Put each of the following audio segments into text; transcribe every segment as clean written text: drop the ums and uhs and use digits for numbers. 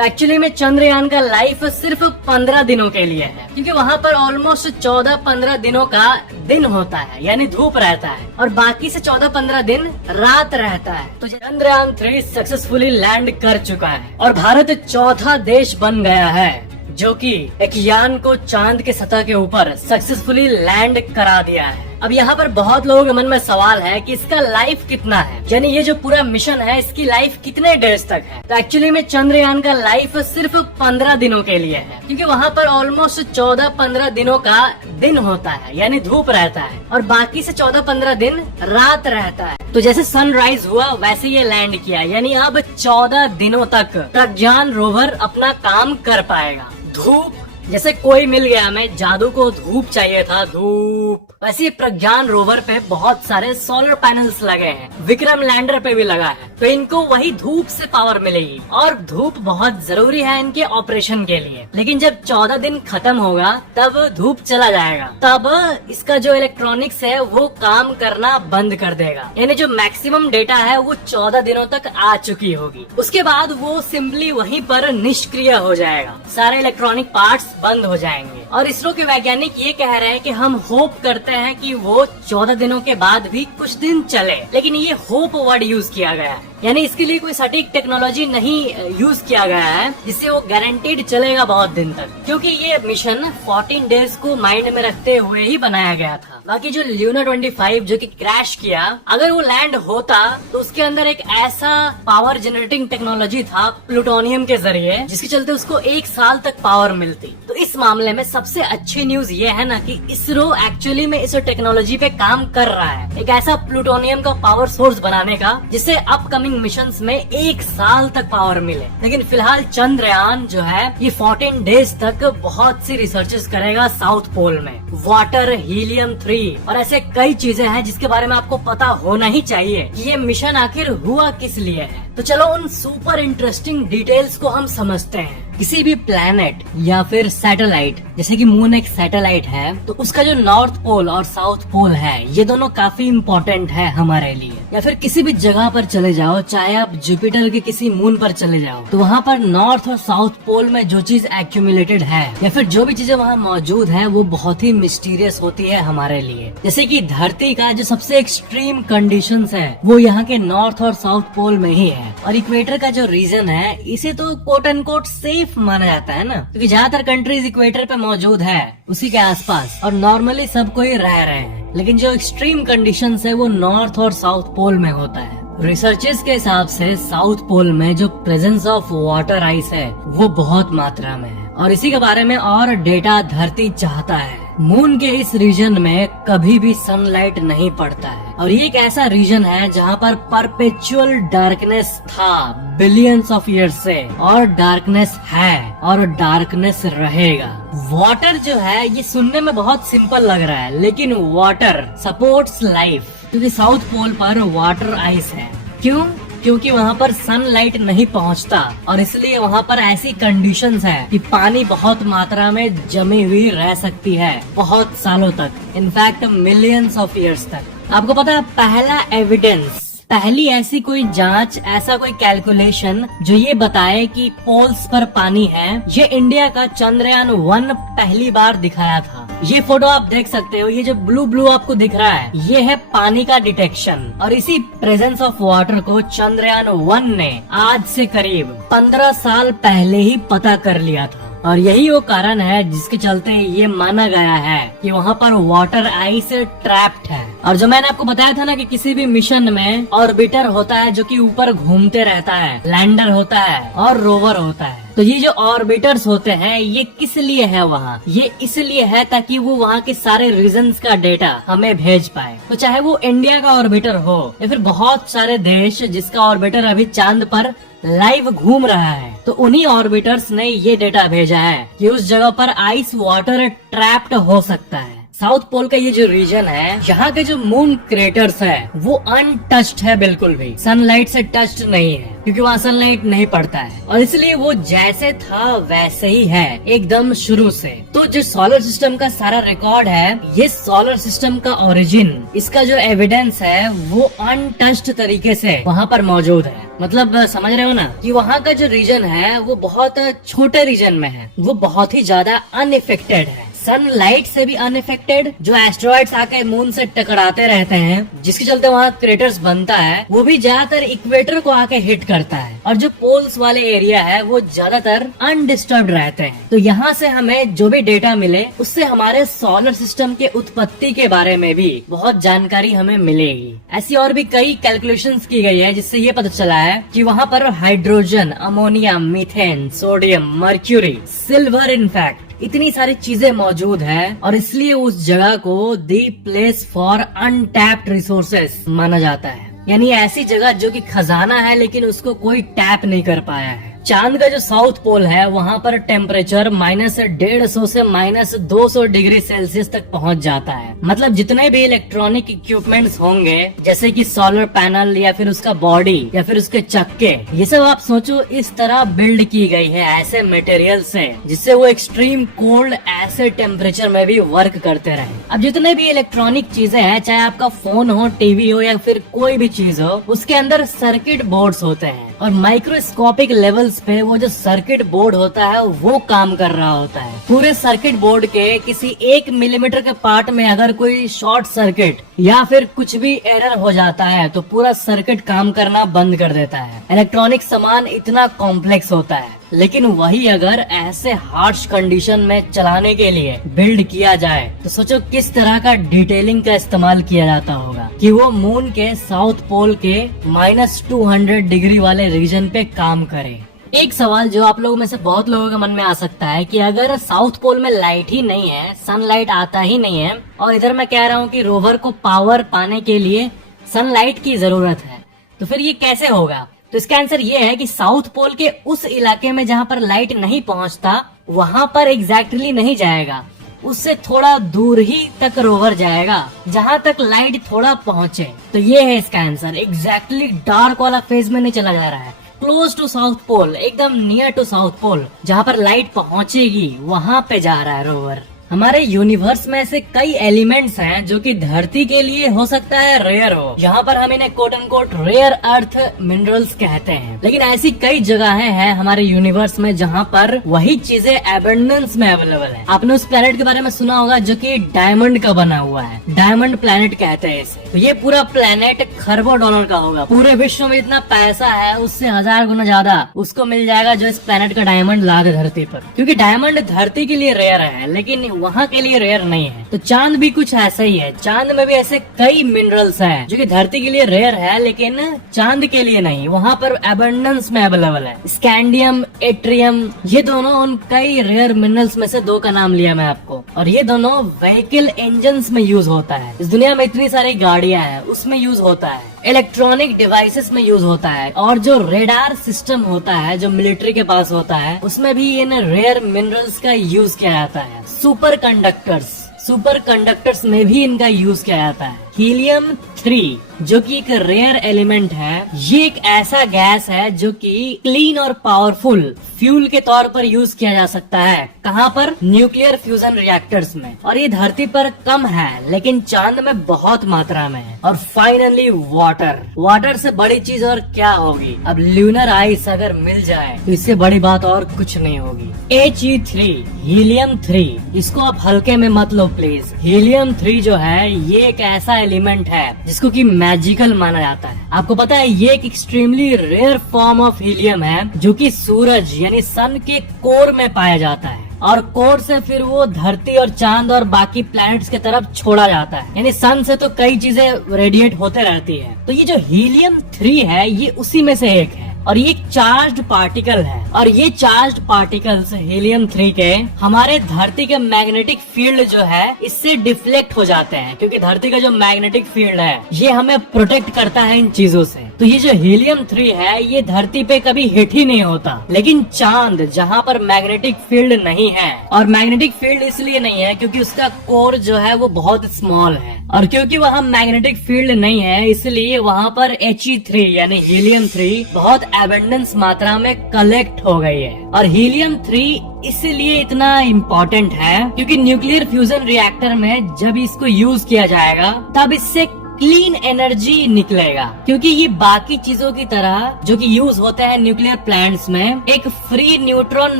तो एक्चुअली में चंद्रयान का लाइफ सिर्फ 15 दिनों के लिए है, क्योंकि वहाँ पर ऑलमोस्ट 14-15 दिनों का दिन होता है, यानी धूप रहता है, और बाकी से 14-15 दिन रात रहता है। तो चंद्रयान 3 सक्सेसफुली लैंड कर चुका है और भारत चौथा देश बन गया है जो कि एक यान को चांद के सतह के ऊपर सक्सेसफुली लैंड करा दिया है। अब यहाँ पर बहुत लोगों के मन में सवाल है कि इसका लाइफ कितना है, यानी ये जो पूरा मिशन है इसकी लाइफ कितने डेज तक है। तो एक्चुअली में चंद्रयान का लाइफ सिर्फ 15 दिनों के लिए है, क्योंकि वहाँ पर ऑलमोस्ट 14-15 दिनों का दिन होता है, यानी धूप रहता है, और बाकी से 14-15 दिन रात रहता है। तो जैसे सनराइज हुआ वैसे ये लैंड किया, यानी अब 14 दिनों तक प्रज्ञान रोवर अपना काम कर पाएगा। धूप जैसे कोई मिल गया, हमें जादू को धूप चाहिए था, धूप, वैसे प्रज्ञान रोवर पे बहुत सारे सोलर पैनल्स लगे हैं, विक्रम लैंडर पे भी लगा है, तो इनको वही धूप से पावर मिलेगी, और धूप बहुत जरूरी है इनके ऑपरेशन के लिए। लेकिन जब 14 दिन खत्म होगा तब धूप चला जाएगा, तब इसका जो इलेक्ट्रॉनिक्स है वो काम करना बंद कर देगा, यानी जो मैक्सिमम डेटा है वो 14 दिनों तक आ चुकी होगी। उसके बाद वो सिंपली वहीं पर निष्क्रिय हो जाएगा, सारे इलेक्ट्रॉनिक पार्ट्स बंद हो जाएंगे। और इसरो के वैज्ञानिक ये कह रहे हैं कि हम होप करते हैं कि वो 14 दिनों के बाद भी कुछ दिन चले, लेकिन ये होप वर्ड यूज किया गया है, यानी इसके लिए कोई सटीक टेक्नोलॉजी नहीं यूज किया गया है जिससे वो गारंटीड चलेगा बहुत दिन तक, क्योंकि ये मिशन 14 डेज को माइंड में रखते हुए ही बनाया गया था। बाकी जो ल्यूना 25 जो कि क्रैश किया, अगर वो लैंड होता तो उसके अंदर एक ऐसा पावर जनरेटिंग टेक्नोलॉजी था प्लूटोनियम के जरिए, जिसके चलते उसको 1 साल तक पावर मिलती। तो इस मामले में सबसे अच्छी न्यूज ये है ना कि इसरो एक्चुअली में इस टेक्नोलॉजी पे काम कर रहा है, एक ऐसा प्लूटोनियम का पावर सोर्स बनाने का जिससे अपकमिंग मिशंस में 1 साल तक पावर मिले। लेकिन फिलहाल चंद्रयान जो है ये 14 डेज तक बहुत सी रिसर्चेस करेगा साउथ पोल में, वाटर, हीलियम 3 और ऐसे कई चीजें हैं जिसके बारे में आपको पता होना ही चाहिए कि ये मिशन आखिर हुआ किस लिए है। तो चलो उन सुपर इंटरेस्टिंग डिटेल्स को हम समझते हैं। किसी भी प्लैनेट या फिर सैटेलाइट, जैसे कि मून एक सैटेलाइट है, तो उसका जो नॉर्थ पोल और साउथ पोल है ये दोनों काफी इम्पोर्टेंट है हमारे लिए। या फिर किसी भी जगह पर चले जाओ, चाहे आप जुपिटर के किसी मून पर चले जाओ, तो वहाँ पर नॉर्थ और साउथ पोल में जो चीज एक्यूमुलेटेड है या फिर जो भी चीजें वहाँ मौजूद है वो बहुत ही मिस्टीरियस होती है हमारे लिए। जैसे कि धरती का जो सबसे एक्सट्रीम कंडीशंस है वो यहाँ के नॉर्थ और साउथ पोल में ही है, और इक्वेटर का जो रीजन है इसे तो कोट एंड कोट सेफ माना जाता है ना, क्योंकि ज्यादातर कंट्रीज इक्वेटर पे मौजूद है उसी के आसपास, और नॉर्मली सब कोई रह रहे हैं। लेकिन जो एक्सट्रीम कंडीशंस है वो नॉर्थ और साउथ पोल में होता है। रिसर्चर्स के हिसाब से साउथ पोल में जो प्रेजेंस ऑफ वाटर आइस है वो बहुत मात्रा में है, और इसी के बारे में और डेटा धरती चाहता है। मून के इस रीजन में कभी भी सनलाइट नहीं पड़ता है, और ये एक ऐसा रीजन है जहाँ पर परपेचुअल डार्कनेस था बिलियंस ऑफ ईयर्स से, और डार्कनेस है और डार्कनेस रहेगा। वाटर जो है ये सुनने में बहुत सिंपल लग रहा है, लेकिन वाटर सपोर्ट्स लाइफ, क्योंकि साउथ पोल पर वाटर आइस है। क्यों? क्योंकि वहाँ पर सनलाइट नहीं पहुँचता, और इसलिए वहाँ पर ऐसी कंडीशंस है कि पानी बहुत मात्रा में जमी हुई रह सकती है बहुत सालों तक, इनफैक्ट मिलियंस ऑफ ईयर्स तक। आपको पता है पहला एविडेंस, पहली ऐसी कोई जांच, ऐसा कोई कैलकुलेशन जो ये बताए कि पोल्स पर पानी है, ये इंडिया का चंद्रयान 1 पहली बार दिखाया था। ये फोटो आप देख सकते हो, ये जो ब्लू ब्लू आपको दिख रहा है ये है पानी का डिटेक्शन, और इसी प्रेजेंस ऑफ वाटर को चंद्रयान 1 ने आज से करीब 15 साल पहले ही पता कर लिया था। और यही वो कारण है जिसके चलते ये माना गया है कि वहाँ पर वाटर आइस ट्रैप्ड है। और जो मैंने आपको बताया था ना कि किसी भी मिशन में ऑर्बिटर होता है जो कि ऊपर घूमते रहता है, लैंडर होता है और रोवर होता है, तो ये जो ऑर्बिटर्स होते हैं ये किस लिए है वहाँ? ये इसलिए है ताकि वो वहाँ के सारे रीजन्स का डेटा हमें भेज पाए। तो चाहे वो इंडिया का ऑर्बिटर हो या फिर बहुत सारे देश जिसका ऑर्बिटर अभी चांद पर लाइव घूम रहा है, तो उन्हीं ऑर्बिटर्स ने ये डेटा भेजा है कि उस जगह पर आइस वाटर ट्रैप्ड हो सकता है। साउथ पोल का ये जो रीजन है, यहाँ के जो मून क्रेटर्स है वो अनटच्ड है, बिल्कुल भी सनलाइट से टच्ड नहीं है, क्योंकि वहाँ सनलाइट नहीं पड़ता है और इसलिए वो जैसे था वैसे ही है एकदम शुरू से। तो जो सोलर सिस्टम का सारा रिकॉर्ड है, ये सोलर सिस्टम का ओरिजिन, इसका जो एविडेंस है वो अनटच्ड तरीके से वहाँ पर मौजूद है। मतलब समझ रहे हो ना कि वहाँ का जो रीजन है वो बहुत छोटे रीजन में है, वो बहुत ही ज्यादा अनइफेक्टेड है, सनलाइट से भी अनइफेक्टेड। जो एस्ट्रॉइड्स आके मून से टकराते रहते हैं, जिसके चलते वहाँ क्रेटर्स बनता है, वो भी ज्यादातर इक्वेटर को आके हिट करता है और जो पोल्स वाले एरिया है वो ज्यादातर अनडिस्टर्ब्ड रहते हैं। तो यहाँ से हमें जो भी डेटा मिले उससे हमारे सोलर सिस्टम के उत्पत्ति के बारे में भी बहुत जानकारी हमें मिलेगी। ऐसी और भी कई कैलकुलेशंस की गई है जिससे ये पता चला है कि वहाँ पर hydrogen, ammonia, methane, sodium, mercury, silver, in fact इतनी सारी चीजें मौजूद है और इसलिए उस जगह को the place for untapped resources माना जाता है। यानी ऐसी जगह जो कि खजाना है लेकिन उसको कोई टैप नहीं कर पाया है। चांद का जो साउथ पोल है वहाँ पर टेम्परेचर -150 से -200 डिग्री सेल्सियस तक पहुँच जाता है। मतलब जितने भी इलेक्ट्रॉनिक इक्विपमेंट्स होंगे, जैसे कि सोलर पैनल या फिर उसका बॉडी या फिर उसके चक्के, ये सब आप सोचो इस तरह बिल्ड की गई है ऐसे मटेरियल से, जिससे वो एक्सट्रीम कोल्ड ऐसे टेम्परेचर में भी वर्क करते रहे। अब जितने भी इलेक्ट्रॉनिक चीजें हैं, चाहे आपका फोन हो, टीवी हो या फिर कोई भी चीज हो, उसके अंदर सर्किट बोर्ड्स होते हैं और माइक्रोस्कोपिक लेवल्स पे वो जो सर्किट बोर्ड होता है वो काम कर रहा होता है। पूरे सर्किट बोर्ड के किसी 1 मिलीमीटर के पार्ट में अगर कोई शॉर्ट सर्किट या फिर कुछ भी एरर हो जाता है तो पूरा सर्किट काम करना बंद कर देता है। इलेक्ट्रॉनिक सामान इतना कॉम्प्लेक्स होता है, लेकिन वही अगर ऐसे हार्श कंडीशन में चलाने के लिए बिल्ड किया जाए तो सोचो किस तरह का डिटेलिंग का इस्तेमाल किया जाता होगा कि वो मून के साउथ पोल के -200 डिग्री वाले रीजन पे काम करे। एक सवाल जो आप लोगों में से बहुत लोगों के मन में आ सकता है कि अगर साउथ पोल में लाइट ही नहीं है, सनलाइट आता ही नहीं है, और इधर मैं कह रहा हूँ कि रोवर को पावर पाने के लिए सनलाइट की जरूरत है, तो फिर ये कैसे होगा? तो इसका आंसर ये है कि साउथ पोल के उस इलाके में जहाँ पर लाइट नहीं पहुँचता वहाँ पर एग्जैक्टली नहीं जाएगा, उससे थोड़ा दूर ही तक रोवर जाएगा जहाँ तक लाइट थोड़ा पहुँचे। तो ये है इसका आंसर, एग्जैक्टली डार्क वाला फेज में नहीं चला जा रहा है, क्लोज टू साउथ पोल, एकदम नियर टू साउथ पोल, जहाँ पर लाइट पहुँचेगी वहाँ पे जा रहा है रोवर। हमारे यूनिवर्स में ऐसे कई एलिमेंट्स हैं जो कि धरती के लिए हो सकता है रेयर हो, यहाँ पर हम इन्हें quote and quote rare earth minerals कहते हैं। लेकिन ऐसी कई जगहें हैं हमारे यूनिवर्स में जहाँ पर वही चीजें एबंडेंस में अवेलेबल है। आपने उस प्लेनेट के बारे में सुना होगा जो कि डायमंड का बना हुआ है, डायमंड प्लेनेट कहते हैं इसे। तो ये पूरा प्लेनेट खरबों डॉलर का होगा, पूरे विश्व में इतना पैसा है उससे 1000 गुना ज्यादा उसको मिल जाएगा जो इस प्लेनेट का डायमंड ला दे धरती पर, क्योंकि डायमंड धरती के लिए रेयर है लेकिन वहाँ के लिए रेयर नहीं है। तो चांद भी कुछ ऐसा ही है, चांद में भी ऐसे कई मिनरल्स हैं जो कि धरती के लिए रेयर है लेकिन चांद के लिए नहीं, वहाँ पर एबंडेंस में अवेलेबल है। स्कैंडियम, एट्रियम, ये दोनों उन कई रेयर मिनरल्स में से 2 का नाम लिया मैं आपको, और ये दोनों व्हीकल इंजन्स में यूज होता है। इस दुनिया में इतनी सारी गाड़ियां हैं उसमें यूज होता है, इलेक्ट्रॉनिक डिवाइसेस में यूज होता है, और जो रेडार सिस्टम होता है जो मिलिट्री के पास होता है उसमें भी इन रेयर मिनरल्स का यूज किया जाता है। सुपर कंडक्टर्स में भी इनका यूज किया जाता है। हीलियम 3 जो कि एक रेयर एलिमेंट है, ये एक ऐसा गैस है जो कि क्लीन और पावरफुल फ्यूल के तौर पर यूज किया जा सकता है। कहाँ पर? न्यूक्लियर फ्यूजन रिएक्टर्स में। और ये धरती पर कम है लेकिन चांद में बहुत मात्रा में है। और फाइनली वाटर से बड़ी चीज और क्या होगी? अब ल्यूनर आइस अगर मिल जाए तो इससे बड़ी बात और कुछ नहीं होगी। He3 हीलियम 3, इसको आप हल्के में मत लो प्लीज। हीलियम 3 जो है ये एक ऐसा एलिमेंट है जिसको कि मैजिकल माना जाता है। आपको पता है ये एक extremely rare form of helium है जो कि सूरज यानी सन के कोर में पाया जाता है, और कोर से फिर वो धरती और चांद और बाकी प्लैनेट्स की तरफ छोड़ा जाता है। यानी सन से तो कई चीजें रेडिएट होते रहती है। तो ये जो हीलियम 3 है ये उसी में से एक है, और ये एक चार्ज्ड पार्टिकल है, और ये चार्ज्ड पार्टिकल्स हीलियम 3 के हमारे धरती के मैग्नेटिक फील्ड जो है इससे डिफ्लेक्ट हो जाते हैं, क्योंकि धरती का जो मैग्नेटिक फील्ड है ये हमें प्रोटेक्ट करता है इन चीजों से। तो ये जो हीलियम 3 है ये धरती पे कभी हिट ही नहीं होता, लेकिन चांद जहाँ पर मैग्नेटिक फील्ड नहीं है, और मैग्नेटिक फील्ड इसलिए नहीं है क्योंकि उसका कोर जो है वो बहुत स्मॉल है, और क्योंकि वहाँ मैग्नेटिक फील्ड नहीं है इसलिए वहाँ पर He3 यानी हीलियम 3 बहुत एबंडेंस मात्रा में कलेक्ट हो गई है। और हीलियम 3 इसलिए इतना इम्पोर्टेंट है क्योंकि न्यूक्लियर फ्यूजन रिएक्टर में जब इसको यूज किया जाएगा तब इससे क्लीन एनर्जी निकलेगा, क्योंकि ये बाकी चीजों की तरह जो कि यूज होते हैं न्यूक्लियर प्लांट्स में एक फ्री न्यूट्रॉन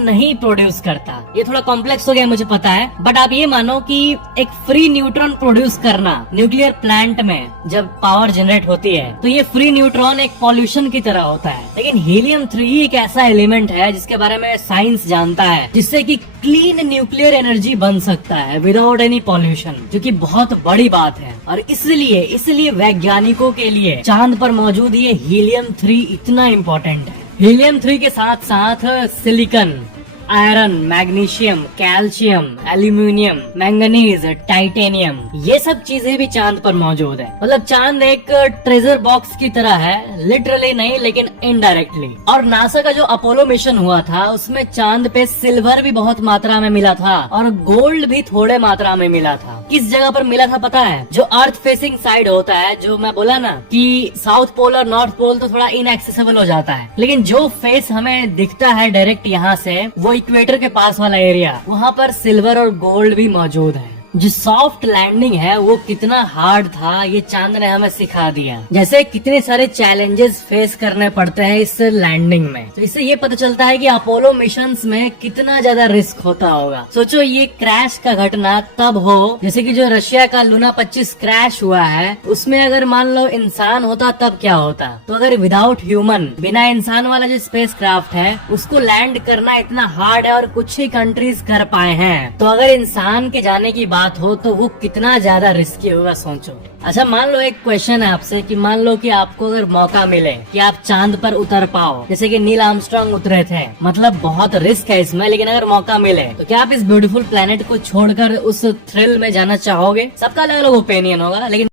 नहीं प्रोड्यूस करता। ये थोड़ा कॉम्प्लेक्स हो गया मुझे पता है, बट आप ये मानो कि एक फ्री न्यूट्रॉन प्रोड्यूस करना न्यूक्लियर प्लांट में जब पावर जनरेट होती है तो ये फ्री न्यूट्रॉन एक पॉल्यूशन की तरह होता है। लेकिन हीलियम 3 एक ऐसा एलिमेंट है जिसके बारे में साइंस जानता है, जिससे कि क्लीन न्यूक्लियर एनर्जी बन सकता है विदाउट एनी पॉल्यूशन, जो कि बहुत बड़ी बात है। और इसलिए वैज्ञानिकों के लिए चांद पर मौजूद ये हीलियम 3 इतना इम्पोर्टेंट है। हीलियम 3 के साथ साथ silicon, iron, magnesium, calcium, aluminium, manganese, titanium, ये सब चीजें भी चांद पर मौजूद है। मतलब चांद एक ट्रेजर बॉक्स की तरह है, लिटरली नहीं लेकिन इनडायरेक्टली। और नासा का जो अपोलो मिशन हुआ था उसमें चांद पे सिल्वर भी बहुत मात्रा में मिला था और गोल्ड भी थोड़े मात्रा में मिला था। किस जगह पर मिला था पता है? जो अर्थ फेसिंग साइड होता है, जो मैं बोला ना कि साउथ पोल और नॉर्थ पोल तो थोड़ा इनएक्सेसिबल हो जाता है, लेकिन जो फेस हमें दिखता है डायरेक्ट यहाँ से, वो इक्वेटर के पास वाला एरिया, वहाँ पर सिल्वर और गोल्ड भी मौजूद है। जो सॉफ्ट लैंडिंग है वो कितना हार्ड था ये चांद ने हमें सिखा दिया। जैसे कितने सारे चैलेंजेस फेस करने पड़ते हैं इस लैंडिंग में, तो इससे ये पता चलता है कि अपोलो मिशंस में कितना ज्यादा रिस्क होता होगा। सोचो ये क्रैश का घटना तब हो, जैसे कि जो रशिया का लूना 25 क्रैश हुआ है उसमें अगर मान लो इंसान होता तब क्या होता। तो अगर विदाउट ह्यूमन, बिना इंसान वाला जो स्पेस क्राफ्ट है उसको लैंड करना इतना हार्ड है और कुछ ही कंट्रीज कर पाए हैं, तो अगर इंसान के जाने की बात हो तो वो कितना ज्यादा रिस्की होगा सोचो। अच्छा मान लो एक क्वेश्चन है आपसे कि मान लो कि आपको अगर मौका मिले कि आप चांद पर उतर पाओ, जैसे कि नील आर्मस्ट्रांग उतरे थे, मतलब बहुत रिस्क है इसमें, लेकिन अगर मौका मिले तो क्या आप इस ब्यूटीफुल प्लेनेट को छोड़कर उस थ्रिल में जाना चाहोगे? सबका अलग अलग ओपिनियन होगा, लेकिन